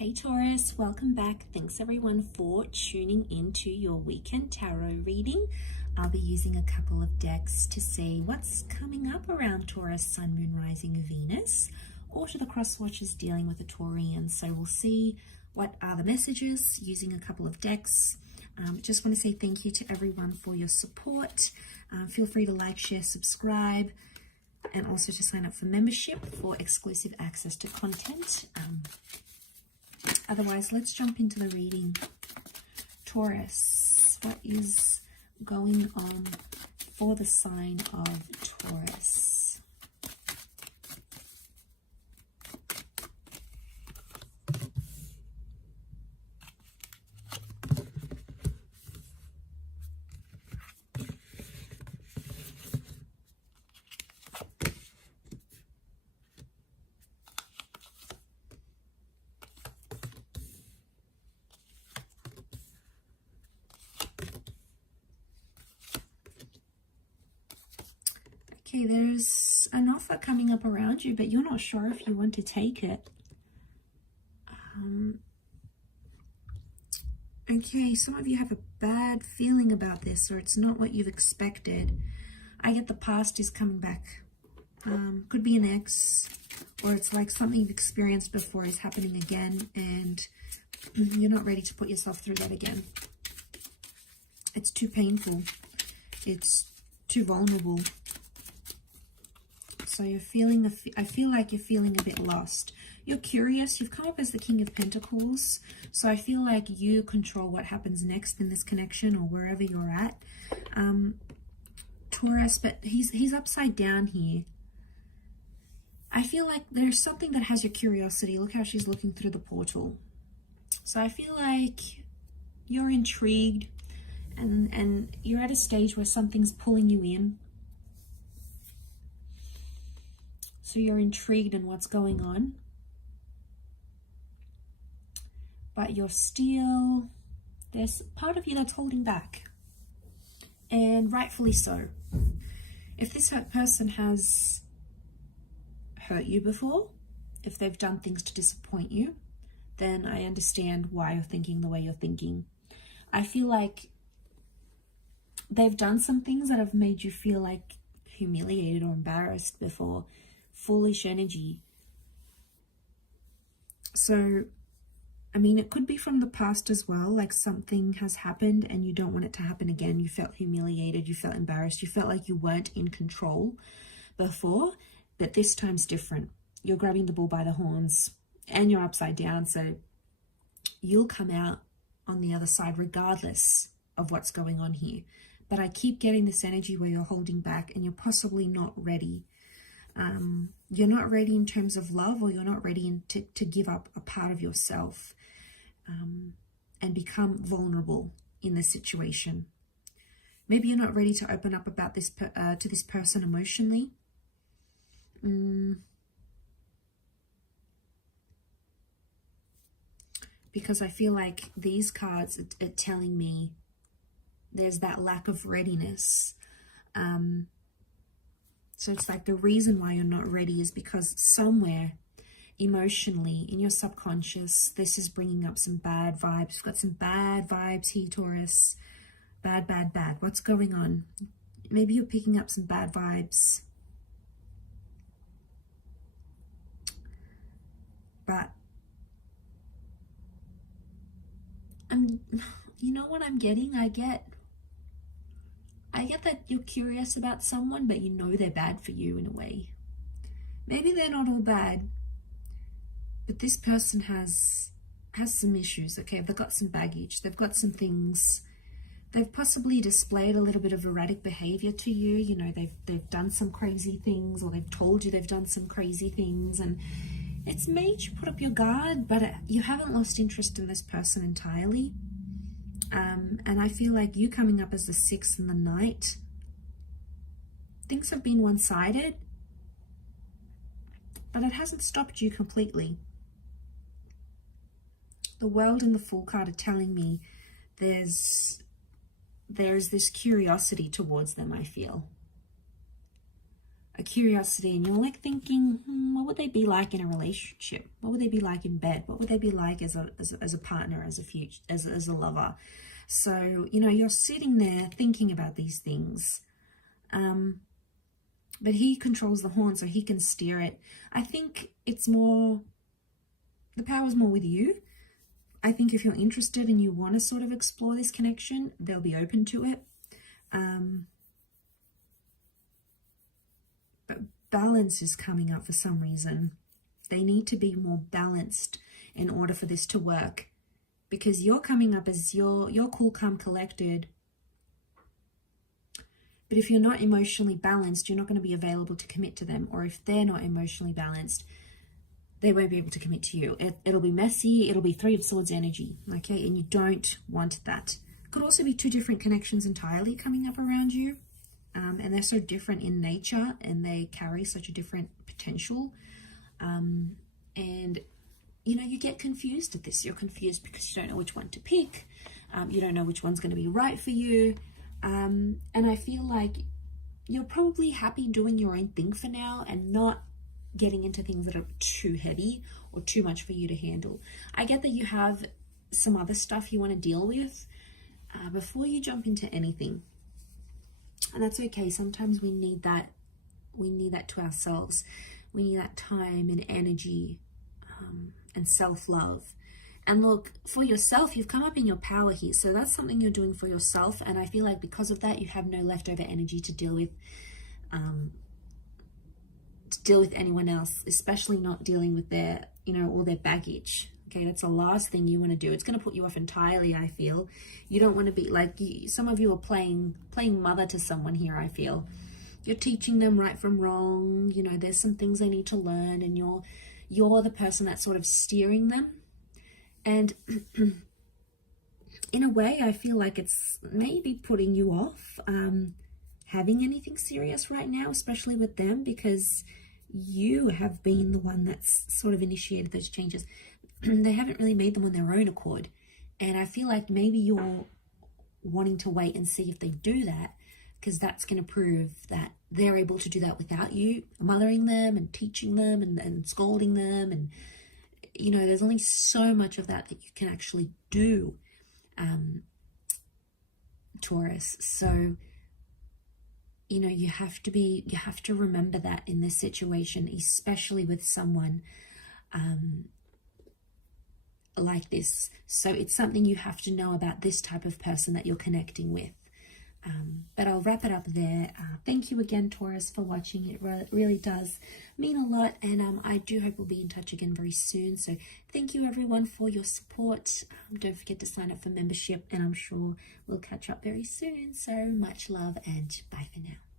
Hey Taurus, welcome back. Thanks everyone for tuning into your weekend tarot reading. I'll be using a couple of decks to see what's coming up around Taurus, Sun, Moon, Rising, Venus, or to the cross watchers dealing with the Taurians. So we'll see what are the messages using a couple of decks. Just want to say thank you to everyone for your support. Feel free to like, share, subscribe, and also to sign up for membership for exclusive access to content. Otherwise, let's jump into the reading. Taurus, what is going on for the sign of Taurus? Okay, there's an offer coming up around you, but you're not sure if you want to take it. Okay, some of you have a bad feeling about this, or it's not what you've expected. I get the past is coming back. Could be an ex, or it's like something you've experienced before is happening again, and you're not ready to put yourself through that again. It's too painful. It's too vulnerable. So you're feeling, I feel like you're feeling a bit lost. You're curious. You've come up as the King of Pentacles. So I feel like you control what happens next in this connection or wherever you're at. Taurus, but he's upside down here. I feel like there's something that has your curiosity. Look how she's looking through the portal. So I feel like you're intrigued and you're at a stage where something's pulling you in. So you're intrigued in what's going on, but you're still, there's part of you that's holding back, and rightfully so. If this person has hurt you before, if they've done things to disappoint you, then I understand why you're thinking the way you're thinking. I feel like they've done some things that have made you feel like humiliated or embarrassed before. Foolish energy. So, I mean, it could be from the past as well, like something has happened and you don't want it to happen again. You felt humiliated, you felt embarrassed, you felt like you weren't in control before, but this time's different. You're grabbing the bull by the horns and you're upside down, so you'll come out on the other side regardless of what's going on here. But I keep getting this energy where you're holding back and you're possibly not ready. You're not ready in terms of love, or you're not ready to give up a part of yourself and become vulnerable in this situation. Maybe you're not ready to open up about this to this person emotionally. Because I feel like these cards are telling me there's that lack of readiness. So it's like the reason why you're not ready is because somewhere emotionally in your subconscious, this is bringing up some bad vibes. We've got some bad vibes here, Taurus. Bad, bad, bad. What's going on? Maybe you're picking up some bad vibes. But you know what I'm getting? I get that you're curious about someone, but you know they're bad for you in a way. Maybe they're not all bad, but this person has some issues, okay? They've got some baggage. They've got some things. They've possibly displayed a little bit of erratic behavior to you. You know, they've done some crazy things, or they've told you they've done some crazy things, and it's made you put up your guard, but you haven't lost interest in this person entirely. And I feel like you coming up as the 6th and the Knight, things have been one-sided, but it hasn't stopped you completely. The World and the Fool card are telling me there's this curiosity towards them, I feel. a curiosity, and you're like thinking, what would they be like in a relationship? What would they be like in bed? What would they be like as a partner, as a future, as a lover? So, you know, you're sitting there thinking about these things. But he controls the horn, so he can steer it. I think it's more, the power's more with you. I think if you're interested and you want to sort of explore this connection, they'll be open to it. But balance is coming up for some reason. They need to be more balanced in order for this to work. Because you're coming up as you're cool, calm, collected. But if you're not emotionally balanced, you're not going to be available to commit to them. Or if they're not emotionally balanced, they won't be able to commit to you. It'll be messy. It'll be Three of Swords energy. Okay, and you don't want that. Could also be two different connections entirely coming up around you. And they're so different in nature, and they carry such a different potential. And, you know, you get confused at this. You're confused because you don't know which one to pick. You don't know which one's going to be right for you. And I feel like you're probably happy doing your own thing for now and not getting into things that are too heavy or too much for you to handle. I get that you have some other stuff you want to deal with before you jump into anything. And that's okay. Sometimes we need that. We need that to ourselves. We need that time and energy and self-love. And look, for yourself, you've come up in your power here. So that's something you're doing for yourself. And I feel like because of that, you have no leftover energy to deal with anyone else, especially not dealing with their, you know, all their baggage. Okay, that's the last thing you want to do. It's going to put you off entirely, I feel. You don't want to be like, some of you are playing mother to someone here, I feel. You're teaching them right from wrong. You know, there's some things they need to learn, and you're the person that's sort of steering them. And in a way, I feel like it's maybe putting you off having anything serious right now, especially with them, because you have been the one that's sort of initiated those changes. They haven't really made them on their own accord. And I feel like maybe you're wanting to wait and see if they do that, because that's going to prove that they're able to do that without you mothering them and teaching them and scolding them. And, you know, there's only so much of that you can actually do, Taurus. So, you know, you have to remember that in this situation, especially with someone like this. So it's something you have to know about this type of person that you're connecting with. But I'll wrap it up there. Thank you again, Taurus, for watching. It really does mean a lot, and I do hope we'll be in touch again very soon. So thank you, everyone, for your support. Don't forget to sign up for membership, and I'm sure we'll catch up very soon. So much love, and bye for now.